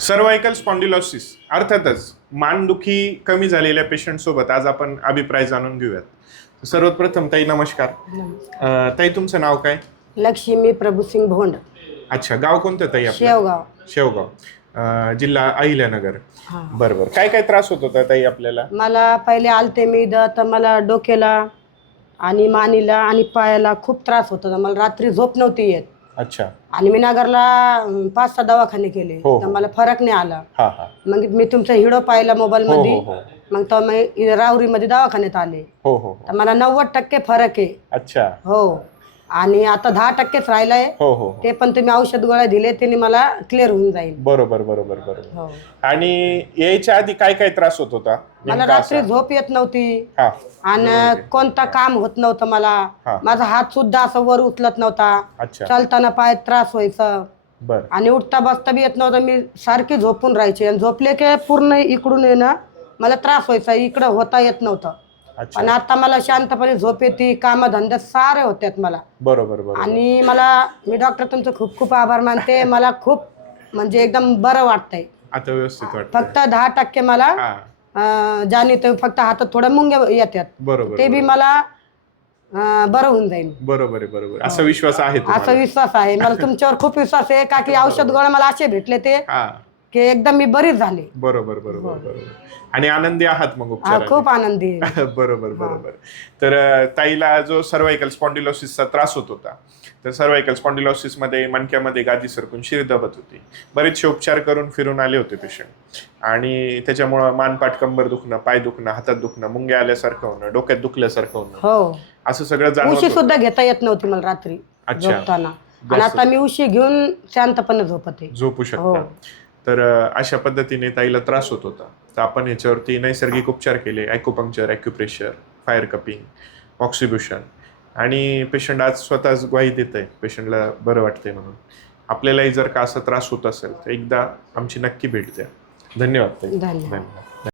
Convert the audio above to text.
Cervical स्पॉन्डिलॉसिस अर्थातच मानदुखी कमी झालेल्या पेशंट सोबत आज आपण अभिप्राय जाणून घेऊयात. सर्वप्रथम ताई नमस्कार. अं, ताई तुमचं नाव काय? लक्ष्मी प्रभूसिंग भोंड. अच्छा गाव कोणतं ताई आपलं? शेवगाव. शेवगाव. अं, जिल्हा अहिल्यानगर. हा. बरं बरं. काय काय त्रास होत होता ताई आपल्याला? मला पहिले आलते मी इथं तर मला डोक्याला आणि मानीला आणि पायाला खूप त्रास होत होता. मला रात्री झोप नव्हती येत. अच्छा. आणि मी नगरला पाच सहा दवाखाने केले. हो, तर हो. मला फरक नाही आला. हा हा. मग मी तुमचा हिडो पाहिला मोबाईल हो मध्ये हो हो. मग तर मी राहुरीमध्ये दवाखान्यात आले. हो हो. तर मला नव्वद टक्के फरक आहे. अच्छा. हो. आणि आता दहा टक्केच राहिलाय. हो हो हो. ते पण तुम्ही औषध गोळ्या दिले त्याने मला क्लिअर होऊन जाईल. बरोबर बरोबर बरोबर. हो. आणि यायच्या आधी काय काय त्रास होत होता? मला नेमका रात्री असा? झोप येत नव्हती. हा. आणि कोणता काम होत नव्हतं मला. माझा हात सुद्धा असं वर उचलत नव्हता. अच्छा. चालताना पायात त्रास व्हायचा. बर. आणि उठता बसता बी येत नव्हतं. मी सारखी झोपून राहायची. आणि झोपले की पूर्ण इकडून आहे ना मला त्रास व्हायचा. इकडं होता येत नव्हतं. अच्छा. आणि आता मला शांतपणे झोप येते कामधंदे सारे होत्यात मला. बरोबर बरोबर. आणि मला मी डॉक्टर तुमचं खूप खूप आभार मानते. मला खूप म्हणजे एकदम बरं वाटतंय. आता व्यवस्थित वाटतं फक्त दहा टक्के मला अं, जाणीव फक्त हातात थोड्या मुंग्या येतात. बरोबर ते बी मला अं, बरं होऊन जाईल. बरोबर आहे बरोबर असा विश्वास आहे असा तुम्हाला विश्वास आहे. मला तुमच्यावर खूप विश्वास आहे. का की औषध गोळ्या मला असे भेटले ते. हा. की एकदम मी बरीच झाले. बरोबर बरोबर बरोबर. आणि आनंदी आहात मग हा, उपचार खूप आनंदी आहे. बरोबर बरोबर. तर अं, ताईला जो सर्वायकल स्पॉन्डिलोसिसचा त्रास होत होता तर सर्वायकल स्पॉन्डिलोसिसमध्ये मणक्यामध्ये गादी सरकून शिर दबत होती. बरेचसे उपचार करून फिरून आले होते पेशंट आणि त्याच्यामुळं मानपाट कंबर दुखणं पाय दुखणं हातात दुखणं मुंग्या आल्यासारखं होणं डोक्यात दुखल्यासारखं होणं. हो. असं सगळं जाणवत उशी होतं. सुद्धा घेता येत नव्हती मला रात्री अच्छा. झोपताना. आणि आता मी उशी घेऊन शांतपणे झोपते. झोपू हो. तर अशा पद्धतीने ताईला त्रास होत होता. तर आपण याच्यावरती नैसर्गिक उपचार केले. Acupuncture acupressure fire cupping moxibustion आणि पेशंट आज स्वतःच ग्वाही देत आहे. पेशंटला बरं वाटतंय म्हणून. आपल्यालाही जर का असा त्रास होत असेल तर एकदा आमची नक्की भेट द्या. धन्यवाद. धन्यवाद.